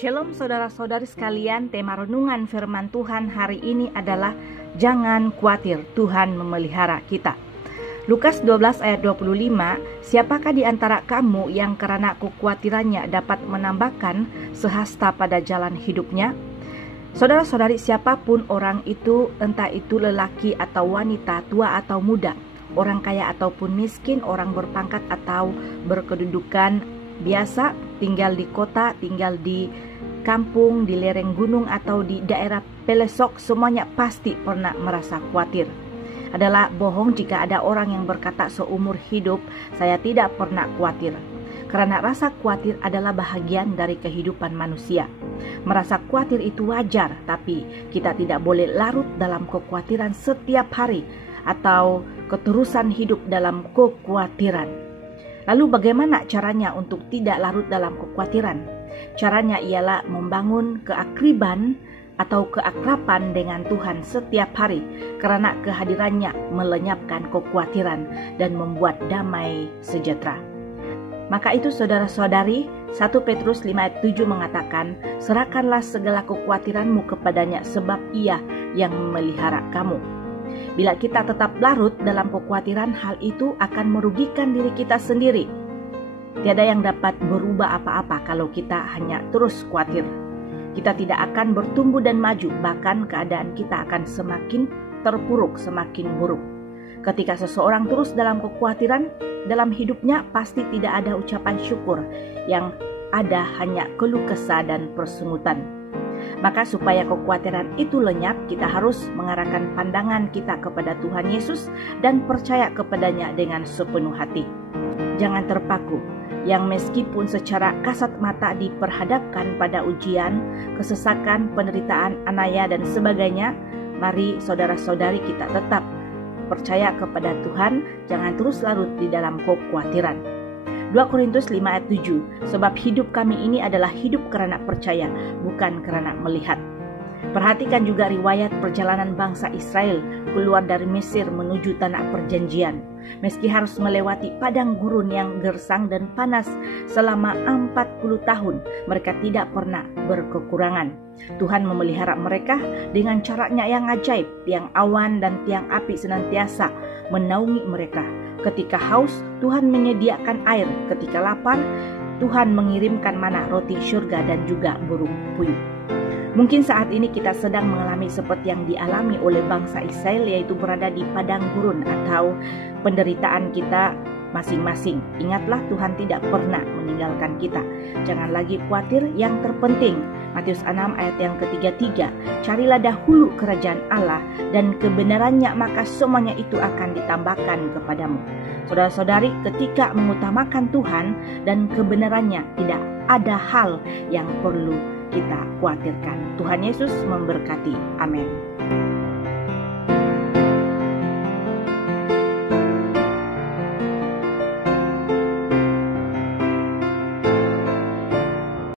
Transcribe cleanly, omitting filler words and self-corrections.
Shalom saudara-saudari sekalian, tema renungan firman Tuhan hari ini adalah jangan khawatir, Tuhan memelihara kita. Lukas 12 ayat 25, siapakah di antara kamu yang karena kekhawatirannya dapat menambahkan sehasta pada jalan hidupnya? Saudara-saudari, siapapun orang itu, entah itu lelaki atau wanita, tua atau muda, orang kaya ataupun miskin, orang berpangkat atau berkedudukan biasa, tinggal di kota, tinggal di kampung, di lereng gunung atau di daerah pelosok, semuanya pasti pernah merasa khawatir. Adalah bohong jika ada orang yang berkata seumur hidup, saya tidak pernah khawatir. Karena rasa khawatir adalah bahagian dari kehidupan manusia. Merasa khawatir itu wajar, tapi kita tidak boleh larut dalam kekhawatiran setiap hari atau keterusan hidup dalam kekhawatiran. Lalu bagaimana caranya untuk tidak larut dalam kekhawatiran? Caranya ialah membangun keakraban atau keakraban dengan Tuhan setiap hari, karena kehadirannya melenyapkan kekhawatiran dan membuat damai sejahtera. Maka itu saudara-saudari, 1 Petrus 5 ayat 7 mengatakan, serahkanlah segala kekhawatiranmu kepadanya sebab ia yang memelihara kamu. Bila kita tetap larut dalam kekhawatiran, hal itu akan merugikan diri kita sendiri. Tiada yang dapat berubah apa-apa kalau kita hanya terus khawatir. Kita tidak akan bertumbuh dan maju, bahkan keadaan kita akan semakin terpuruk, semakin buruk. Ketika seseorang terus dalam kekhawatiran, dalam hidupnya pasti tidak ada ucapan syukur, yang ada hanya keluh kesah dan persungutan. Maka supaya kekhawatiran itu lenyap, kita harus mengarahkan pandangan kita kepada Tuhan Yesus dan percaya kepadanya dengan sepenuh hati. Jangan terpaku, yang meskipun secara kasat mata diperhadapkan pada ujian, kesesakan, penderitaan, aniaya dan sebagainya, mari saudara-saudari kita tetap percaya kepada Tuhan, jangan terus larut di dalam kekhawatiran. 2 Korintus 5 ayat 7, sebab hidup kami ini adalah hidup karena percaya, bukan karena melihat. Perhatikan juga riwayat perjalanan bangsa Israel keluar dari Mesir menuju tanah perjanjian. Meski harus melewati padang gurun yang gersang dan panas selama 40 tahun, mereka tidak pernah berkekurangan. Tuhan memelihara mereka dengan caranya yang ajaib, tiang awan dan tiang api senantiasa menaungi mereka. Ketika haus, Tuhan menyediakan air. Ketika lapar, Tuhan mengirimkan mana, roti surga dan juga burung puyuh. Mungkin saat ini kita sedang mengalami seperti yang dialami oleh bangsa Israel, yaitu berada di padang gurun atau penderitaan kita masing-masing. Ingatlah, Tuhan tidak pernah meninggalkan kita. Jangan lagi khawatir, yang terpenting Matius 6 ayat yang ketiga, carilah dahulu kerajaan Allah dan kebenarannya, maka semuanya itu akan ditambahkan kepadamu. Saudara-saudari, ketika mengutamakan Tuhan dan kebenarannya, tidak ada hal yang perlu kita khawatirkan. Tuhan Yesus memberkati. Amin.